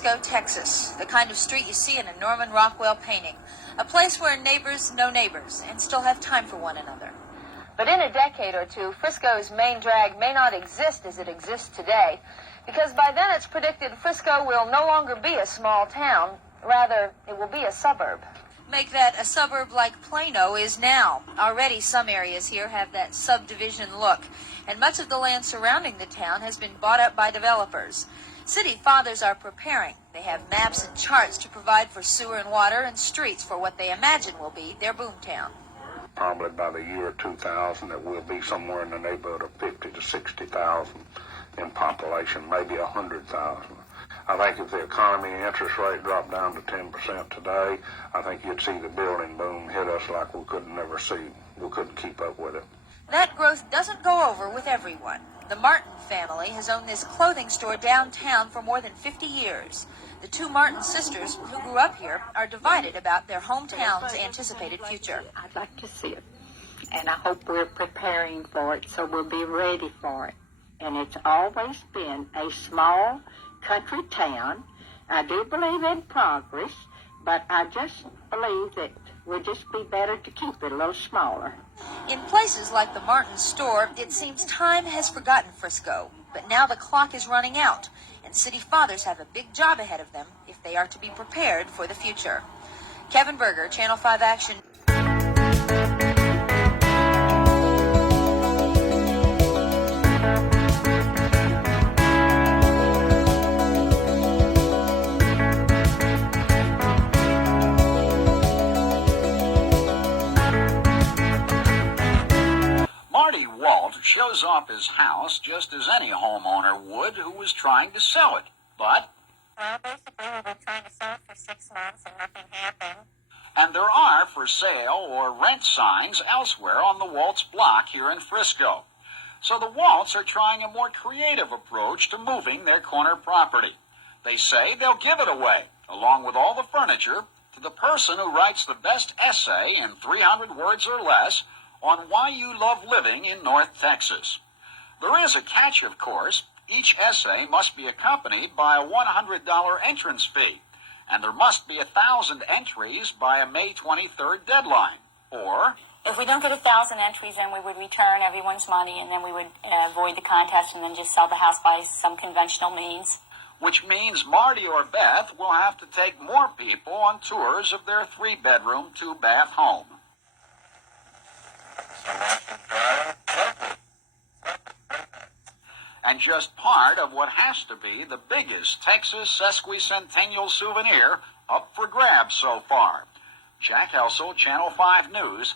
Frisco, Texas, the kind of street you see in a Norman Rockwell painting, a place where neighbors know neighbors and still have time for one another. But in a decade or two, Frisco's main drag may not exist as it exists today, because by then it's predicted Frisco will no longer be a small town. Rather, it will be a suburb. Make that a suburb like Plano is now. Already some areas here have that subdivision look, and much of the land surrounding the town has been bought up by developers. City fathers are preparing. They have maps and charts to provide for sewer and water and streets for what they imagine will be their boomtown. Probably by the year 2000, it will be somewhere in the neighborhood of 50 to 60,000 in population, maybe 100,000. I think if the economy and interest rate dropped down to 10% today, I think you'd see the building boom hit us like we couldn't never see. We couldn't keep up with it. That growth doesn't go over with everyone. The Martin family has owned this clothing store downtown for more than 50 years. The two Martin sisters who grew up here are divided about their hometown's anticipated future. I'd like to see it, and I hope we're preparing for it so we'll be ready for it. And it's always been a small country town. I do believe in progress, but I just believe that would just be better to keep it a little smaller. In places like the Martin store, it seems time has forgotten Frisco. But now the clock is running out, and city fathers have a big job ahead of them if they are to be prepared for the future. Kevin Berger, Channel 5 Action. Shows off his house just as any homeowner would who was trying to sell it. But basically we've been trying to sell it for 6 months and nothing happened. And there are for sale or rent signs elsewhere on the Waltz block here in Frisco. So the Waltz are trying a more creative approach to moving their corner property. They say they'll give it away, along with all the furniture, to the person who writes the best essay in 300 words or less on why you love living in North Texas. There is a catch, of course. Each essay must be accompanied by a $100 entrance fee, and there must be 1,000 entries by a May 23rd deadline. Or, if we don't get 1,000 entries, then we would return everyone's money, and then we would void the contest and then just sell the house by some conventional means. Which means Marty or Beth will have to take more people on tours of their 3-bedroom, 2-bath home. And just part of what has to be the biggest Texas sesquicentennial souvenir up for grabs so far. Jack Helsel, Channel 5 News.